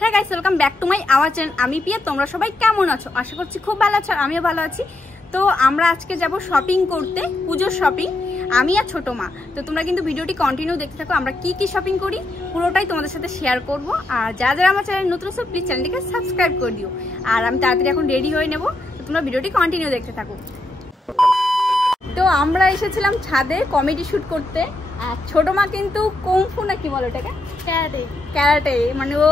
হ্যাঁ guys, welcome back to my our channel. আমি পিয়া, তোমরা সবাই কেমন আছো? আশা করছি খুব ভালো আছো, আমিও ভালো আছি। তো আমরা আজকে যাব শপিং করতে, পুজোর শপিং, আমি আর ছোট মা। তো তোমরা কিন্তু ভিডিওটি কন্টিনিউ দেখতে থাকো, আমরা কি কি শপিং করি পুরোটাই তোমাদের সাথে শেয়ার করব। আর যারা যারা আমার চ্যানেল নতুন আছে প্লিজ চ্যানেলটিকে সাবস্ক্রাইব করে দিও। আর আমি তাড়াতাড়ি এখন রেডি হয়ে নেব, তো তোমরা ভিডিওটি কন্টিনিউ দেখতে থাকো। তো আমরা এসেছিলাম ছাদে কমেডি শ্যুট করতে। আর ছোট মা কিন্তু কুংফু না কি বলো ওটাকে, ক্যারাটে, মানে ও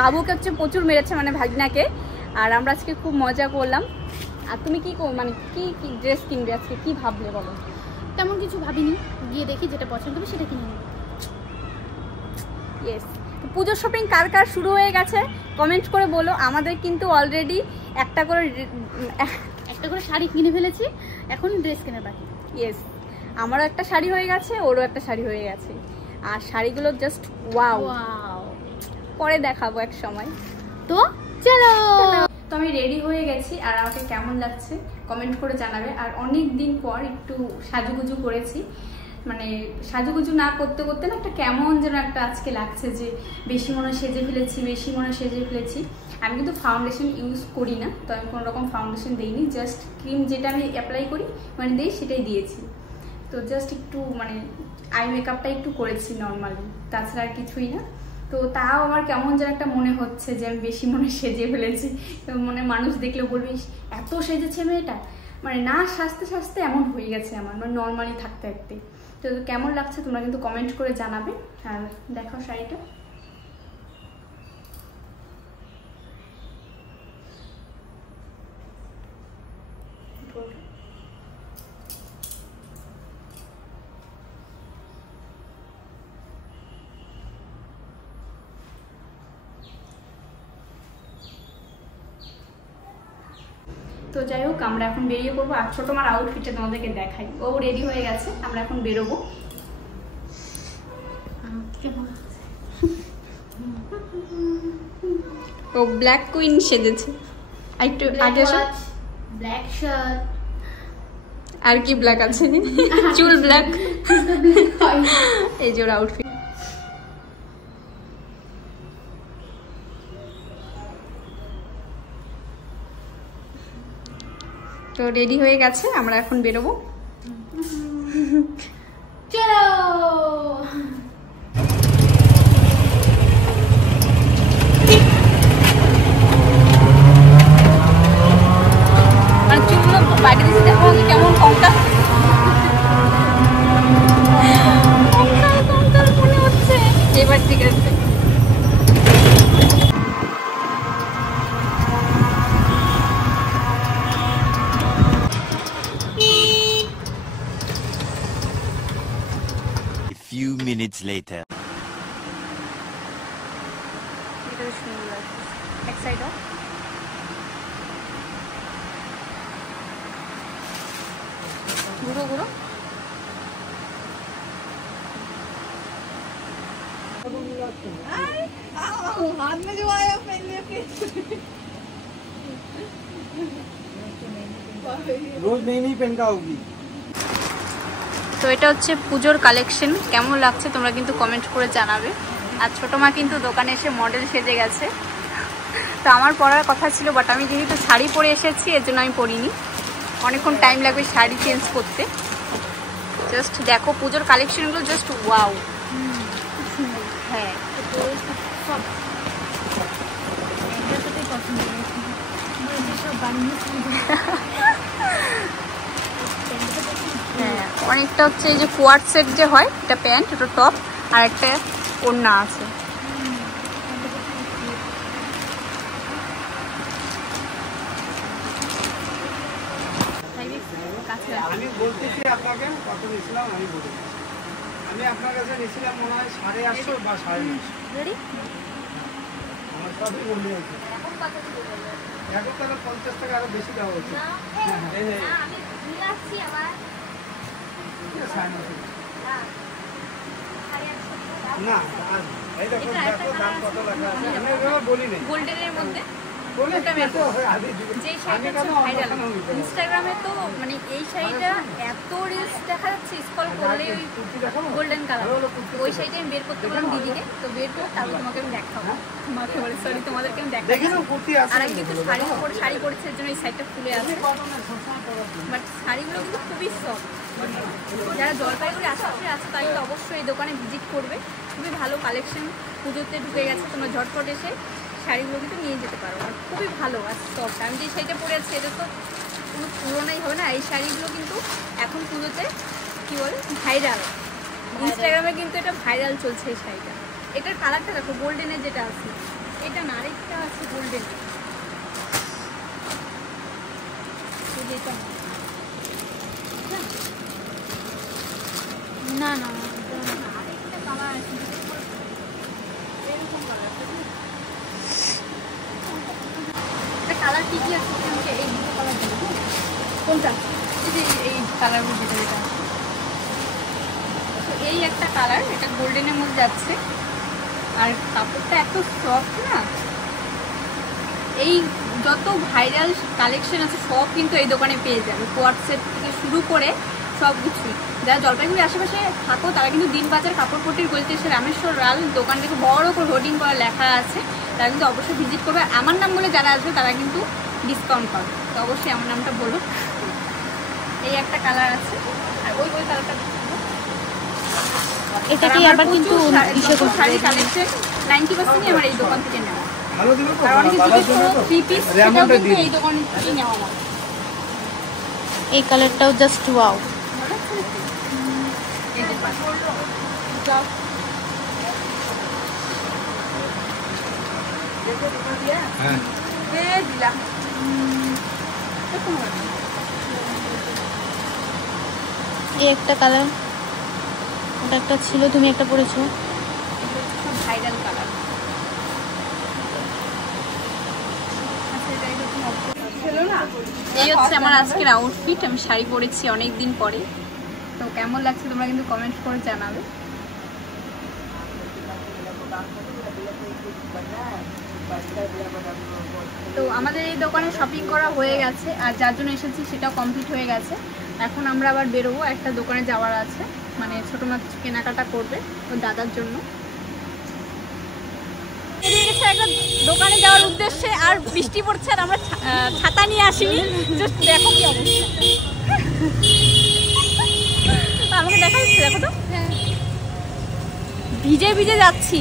বাবুকে হচ্ছে প্রচুর মেরেছে, মানে ভাগনাকে। আর আমরা আজকে খুব মজা করলাম। আর তুমি কি মানে কি ড্রেস কিনবে আজকে, কি ভাবলে বলো? তেমন কিছু ভাবিনি, গিয়ে দেখি যেটা পছন্দ হবে সেটা কিনে নেব। ইয়েস, পুজোর শপিং কার কার শুরু হয়ে গেছে কমেন্ট করে বলো। আমাদের কিন্তু অলরেডি একটা করে শাড়ি কিনে ফেলেছি, এখন ড্রেস কেনা বাকি। ইয়েস, আমারও একটা শাড়ি হয়ে গেছে, ওরও একটা শাড়ি হয়ে গেছে। আর শাড়িগুলো জাস্ট ওয়াও, পরে দেখাবো এক সময়। তো চলো। তো আমি রেডি হয়ে গেছি, আর আমাকে কেমন লাগছে কমেন্ট করে জানাবে। আর অনেক দিন পর একটু সাজুগুজু করেছি, মানে সাজুগুজু না করতে করতে না একটা কেমন যেন একটা আজকে লাগছে যে বেশি মনে সেজে ফেলেছি। আমি কিন্তু ফাউন্ডেশন ইউজ করি না, তো আমি কোনো রকম ফাউন্ডেশন দিইনি, জাস্ট ক্রিম যেটা আমি অ্যাপ্লাই করি মানে দিই সেটাই দিয়েছি। তো জাস্ট একটু মানে আই মেকআপটা একটু করেছি নর্মালি, তাছাড়া আর কিছুই না। তো তাও আমার কেমন যেন একটা মনে হচ্ছে যে আমি বেশি মনে সেজে ফেলেছি। মানে মানুষ দেখলে বলবি এত সেজেছে মেয়েটা, মানে না সাজতে এমন হয়ে গেছে আমার, মানে নর্মালি থাকতে। তো কেমন লাগছে তোমরা কিন্তু কমেন্ট করে জানাবে। আর দেখো শাড়িটা, তো যাই হোক আমরা এখন বেরিয়ে পড়বো। আর ছোট মার আউটফিটটা তোমাদেরকে দেখাই, ও রেডি হয়ে গেছে, আমরা এখন বেরোবো। ও ব্ল্যাক কুইন সেজেছে, একটু আগে ব্ল্যাক শার্ট, আর কি ব্ল্যাক আছে, চুল ব্ল্যাক, এই যে ওর আউটফিট। তো রেডি হয়ে গেছে, আমরা এখন বেরোবো। চলো। আর চুলগুলো বাইরে দিচ্ছে, দেখো কেমন কঙ্কাল মনে হচ্ছে। এবার ঠিক আছে। Few minutes later. এটা সুন্দর লাগছে, এক সাইড অফ। ঘুরো हाथ में जो आया पहले रोज नहीं पहनता होगी। তো এটা হচ্ছে পুজোর কালেকশন, কেমন লাগছে তোমরা কিন্তু কমেন্ট করে জানাবে। আর ছোট মা কিন্তু দোকানে এসে মডেল সেজে গেছে। তো আমার পরার কথা ছিল, বাট আমি যেহেতু শাড়ি পরে এসেছি এর জন্য আমি পরিনি, অনেকক্ষণ টাইম লাগবে শাড়ি চেঞ্জ করতে। জাস্ট দেখো পুজোর কালেকশনগুলো, জাস্ট ওয়াও। হ্যাঁ, হ্যাঁ অনেকটা হচ্ছে এই যে কোয়ার্ট সেট যে হয়, এটা প্যান্ট, এটা টপ, আর একটা ওড়না আছে। আমি বলতেছি আপনাকে কত নিয়েছিলাম, আমি আপনার কাছে নিয়েছিলাম মনে হয় 850 বা 950। আমার সবই বলে আছে, এখন তাহলে 50 টাকা আরো বেশি দেওয়া হচ্ছে। না এই দেখো দাম কত লাগা আছে, আমি এভাবে বলি না। গোল্ডেনের মধ্যে ইনস্টাগ্রামে তো মানে এই শাড়িটা এত রিলস দেখা যাচ্ছে, স্ক্রল করলে ওই গোল্ডেন কালার, ওই শাড়িটা আমি বের করতে পারলাম দিদিকে, তো বের করে তারপর তোমাকে আমি দেখাবো। মাকে সরি সরি তোমাদেরকে আমি দেখাচ্ছি। দেখে নাও কুর্তি আছে। আর কিন্তু শাড়ির উপর শাড়ি পরেছে এর জন্য এই সাইডটা খুলে আছে। বাট শাড়িগুলো কিন্তু খুবই সফট। যারা জলপাইগুড়ি আশেপাশে আছে তারা কিন্তু অবশ্যই এই দোকানে ভিজিট করবে। খুবই ভালো কালেকশন, পুজোতে ঢুকে গেছে, তোমরা ঝটপট এসে শাড়িগুলো কিন্তু নিয়ে যেতে পারো। আর খুবই ভালো আর সফট। আমি যে শাড়িটা পরে আছি এটা তো কোনো পুরোনোই হবে না। এই শাড়িগুলো কিন্তু এখন পুজোতে কী বলে ভাইরাল, ইনস্টাগ্রামে কিন্তু এটা ভাইরাল চলছে এই শাড়িটা। এটার কালারটা দেখো গোল্ডেনের যেটা আছে, এটা না আরেকটা আছে গোল্ডেনের, যেটা না না আরেকটা কালার আছে এরকম কালার। এটা কালার কি কি আছে আমাকে এই দুটো কালার দেবো। কোনটা? এই কালারগুলো যেটা যেটা আছে। তো এই একটা কালার, এটা গোল্ডেনের মধ্যে যাচ্ছে। আর কাপড়টা এত সফট না, এই যত ভাইরাল কালেকশন আছে সব কিন্তু এই দোকানে পেয়ে যাবে। কোয়ার্টসেট থেকে শুরু করে সব কিছুই। যারা জলপাইগুড়ির আশেপাশে থাকো তারা কিন্তু দিনবাজার কাপড়পট্টির গলিতে এসে রামেশ্বর রাল দোকান থেকে বড় করে হোর্ডিং করা লেখা আছে, তারা কিন্তু অবশ্যই ভিজিট করবে। আমার নাম বলে যারা আসবে তারা কিন্তু ডিসকাউন্ট পাবে, তো অবশ্যই আমার নামটা বলো। এই একটা কালার আছে, আর ওই কালারটা এটা কি আবার কিন্তু শাড়ি কালেকশন 90% আমার এই দোকান থেকে নেওয়া। ভালো দিবে তো, আর অনেকে বাবার জিজ্ঞেস জন্য করো তো। 3 পিস, সেটাও কিন্তু এই দোকান থেকেই নেওয়া হয়। এই কালারটাও জাস্ট ওয়াও। এই যে পাঁচ। হ্যাঁ দিলাম এই একটা কালার, ওটা একটা ছিল, তুমি একটা পরেছো। খুব ভাইরাল কালার। এই হচ্ছে আমার আজকের আউটফিট। আমি শাড়ি পরেছি অনেক দিন পরে, তো কেমন লাগছে তোমরা কিন্তু কমেন্ট করে জানাবে। তো আমাদের এই দোকানে শপিং করা হয়ে গেছে, আর যার জন্য এসেছি সেটাও কমপ্লিট হয়ে গেছে। এখন আমরা আবার বেরোবো, একটা দোকানে যাওয়ার আছে, মানে ছোটো মাছ কেনাকাটা করবে ওর দাদার জন্য। বেরিয়ে গেছে একটা দোকানে যাওয়ার উদ্দেশ্যে, আর বৃষ্টি পড়ছে আর আমরা ছাতা নিয়ে আসিনি। জাস্ট দেখো কি অবস্থা, আমাকে দেখা যাচ্ছে, দেখো তো ভিজে ভিজে যাচ্ছি,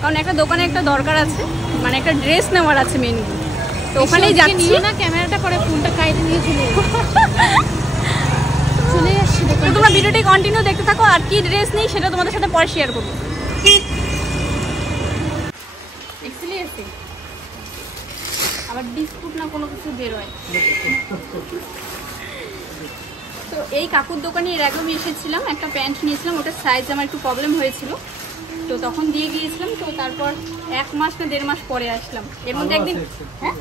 কারণ একটা দোকানে একটা দরকার আছে, মানে একটা ড্রেস নেওয়ার আছে মেনলি, তো ওখানেই যাচ্ছি। না ক্যামেরাটা পরে ফোনটা কাইতে নিয়ে চলে আসছি তো তোমরা ভিডিওটি কন্টিনিউ দেখতে থাকো, আর কি ড্রেস নেই সেটা তোমাদের সাথে পরে শেয়ার করবো। আবার বিস্কুট না কোনো কিছু বেরোয়। তো এই কাকুর দোকানে এর আগে আমি এসেছিলাম, একটা প্যান্ট নিয়েছিলাম, ওটার সাইজ আমার একটু প্রবলেম হয়েছিল, তো তখন দিয়ে গিয়েছিলাম। তো তারপর 1 মাস না 1.5 মাস পরে আসলাম। এর মধ্যে একদিন, হ্যাঁ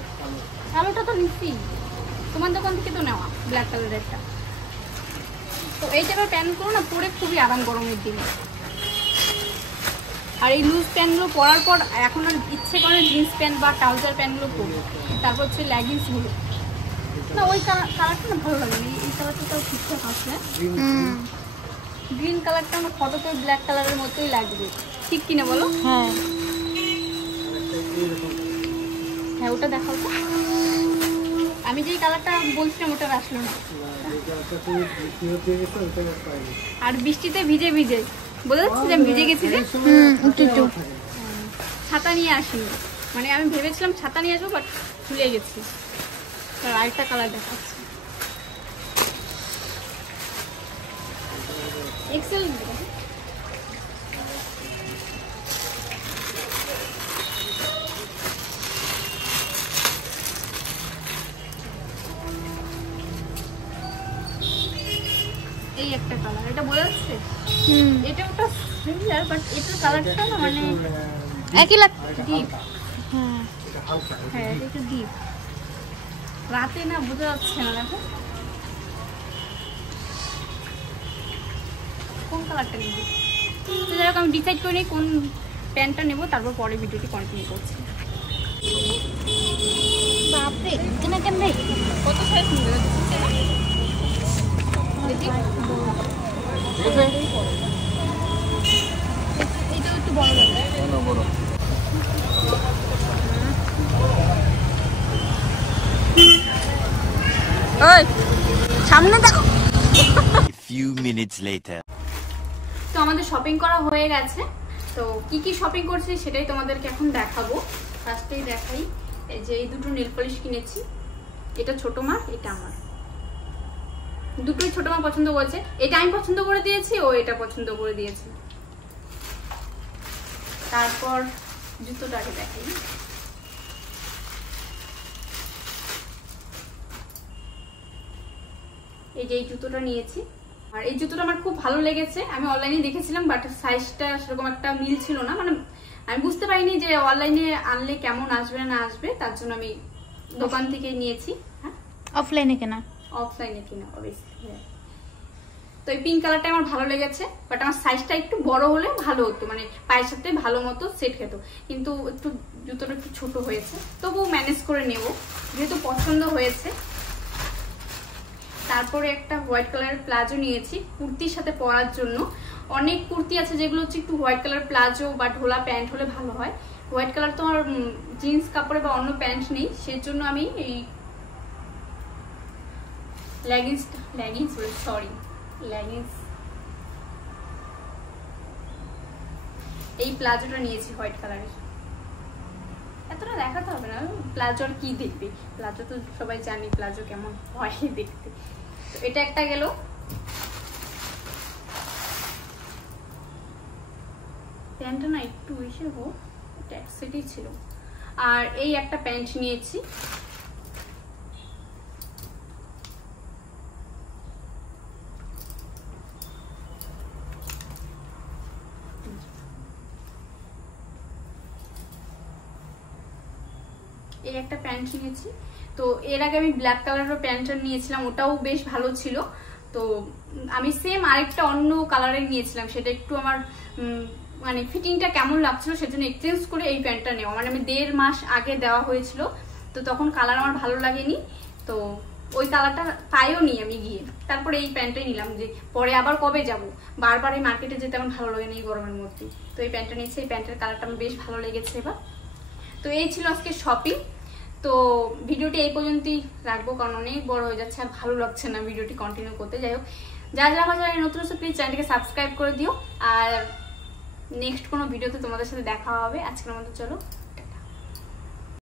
কালোটা তো নিচ্ছি তোমার দোকান থেকে তো নেওয়া, ব্ল্যাক কালারেরটা। তো এই টাইপের প্যান্টগুলো না পরে খুবই আরাম গরমের দিনে। আর এই লুজ প্যান্টগুলো পরার পর এখন আর ইচ্ছে করে জিন্স প্যান্ট বা ট্রাউজার প্যান্টগুলো পরবো। তারপর হচ্ছে লেগিংসগুলো না, ওই কালারটা না ভালো লাগে, এই কালারটা তাও ঠিকঠাক আছে। গ্রিন কালারটা আমার ফটোতে ব্ল্যাক কালারের মতোই লাগবে, ঠিক কিনা বলো? হ্যাঁ হ্যাঁ ওটা দেখাও তো। আমি যেই কালারটা বলছিলাম ওটা আসলো না। আর বৃষ্টিতে ভিজে ভিজে বোঝা যাচ্ছে যে আমি ভিজে গেছি, যে একটু ছাতা নিয়ে আসিনি, মানে আমি ভেবেছিলাম ছাতা নিয়ে আসবো, বাট ভুলে গেছি। আর আরেকটা কালার দেখাচ্ছি, এক্সেল। এই একটা কালার, এটা বোঝা যাচ্ছে, এটা ওটা সিমিলার, বাট এটার কালারটা না মানে একই লাগ ডিপ। হ্যাঁ হ্যাঁ এটা একটু ডিপ, রাতে না বোঝা যাচ্ছে না। দেখো কোন কালারটা নেব, তো যাই হোক আমি ডিসাইড করে নিই কোন প্যান্টটা নেবো, তারপর পরে ভিডিওটি কন্টিনিউ করছি। বাপরে কেনা কেন রে, কত সাইজ নেবে দেখি? এইটা একটু বড় লাগে। ওই সামনে দেখো। A few minutes later. তো আমাদের শপিং করা হয়ে গেছে। তো কি কি শপিং করছি সেটাই তোমাদেরকে এখন দেখাবো। ফার্স্টেই দেখাই, এই যে এই দুটো নেল পলিশ কিনেছি। এটা ছোট মা, এটা আমার। দুটোই ছোট মা পছন্দ করেছে। এটা আমি পছন্দ করে দিয়েছি, ও এটা পছন্দ করে দিয়েছে। তারপর জুতোটাকে দেখাই। এই যে এই জুতোটা নিয়েছি, আর এই জুতোটা আমার খুব ভালো লেগেছে। আমি অনলাইনে দেখেছিলাম, বাট সাইজটা সেরকম একটা মিল ছিল না, মানে আমি বুঝতে পারিনি যে অনলাইনে আনলে কেমন আসবে না আসবে, তার জন্য আমি দোকান থেকে নিয়েছি। হ্যাঁ, অফলাইনে কেনা। অফলাইনে কিনা অবভিয়াসলি। তো এই পিঙ্ক কালারটা আমার ভালো লেগেছে, বাট আমার সাইজটা একটু বড় হলে ভালো হতো, মানে পায়ের সাথে ভালো মতো সেট খেত, কিন্তু একটু জুতোটা একটু ছোট হয়েছে, তবুও ম্যানেজ করে নেব যেহেতু পছন্দ হয়েছে। তারপরে একটা হোয়াইট কালারের প্লাজো নিয়েছি কুর্তির সাথে পরার জন্য। অনেক কুর্তি আছে যেগুলো হচ্ছে একটু হোয়াইট কালার প্লাজো বা ঢোলা প্যান্ট হলে ভালো হয়। হোয়াইট কালার তো আমার জিন্স কাপড়ে বা অন্য প্যান্ট নেই, সেজন্য আমি এই এই প্লাজোটা নিয়েছি হোয়াইট কালারের। এতটা দেখাতে হবে না, প্লাজো আর কি দেখবে, প্লাজো তো সবাই জানি প্লাজো কেমন হয় দেখতে। তো এটা একটা গেল। প্যান্টটা না একটু এসে হোক, এটা এক সেটই ছিল। আর এই একটা প্যান্ট নিয়েছি। এই একটা প্যান্ট নিয়েছি। তো এর আগে আমি ব্ল্যাক কালারের প্যান্টটা নিয়েছিলাম, ওটাও বেশ ভালো ছিল। তো আমি সেম আরেকটা অন্য কালারের নিয়েছিলাম, সেটা একটু আমার মানে ফিটিংটা কেমন লাগছিল, সেজন্য এক্সচেঞ্জ করে এই প্যান্টটা নেওয়া। মানে আমি 1.5 মাস আগে দেওয়া হয়েছিল, তো তখন কালার আমার ভালো লাগেনি, তো ওই কালারটা পাইও নি আমি গিয়ে। তারপরে এই প্যান্টটাই নিলাম, যে পরে আবার কবে যাব, বারবার এই মার্কেটে যেতে আমার ভালো লাগে না এই গরমের মধ্যে। তো এই প্যান্টটা নিয়েছি, এই প্যান্টের কালারটা আমার বেশ ভালো লেগেছে এবার। তো এই ছিল আজকে শপিং। তো ভিডিওটি এই পর্যন্তই রাখবো, কারণ অনেক বড় হয়ে যাচ্ছে আর ভালো লাগছে না ভিডিওটি কন্টিনিউ করতে। যাই হোক, যারা আমার চ্যানেলে নতুন আছে প্লিজ চ্যানেলটিকে সাবস্ক্রাইব করে দিও। আর নেক্সট কোনো ভিডিওতে তোমাদের সাথে দেখা হবে। আজকের মতো চলো।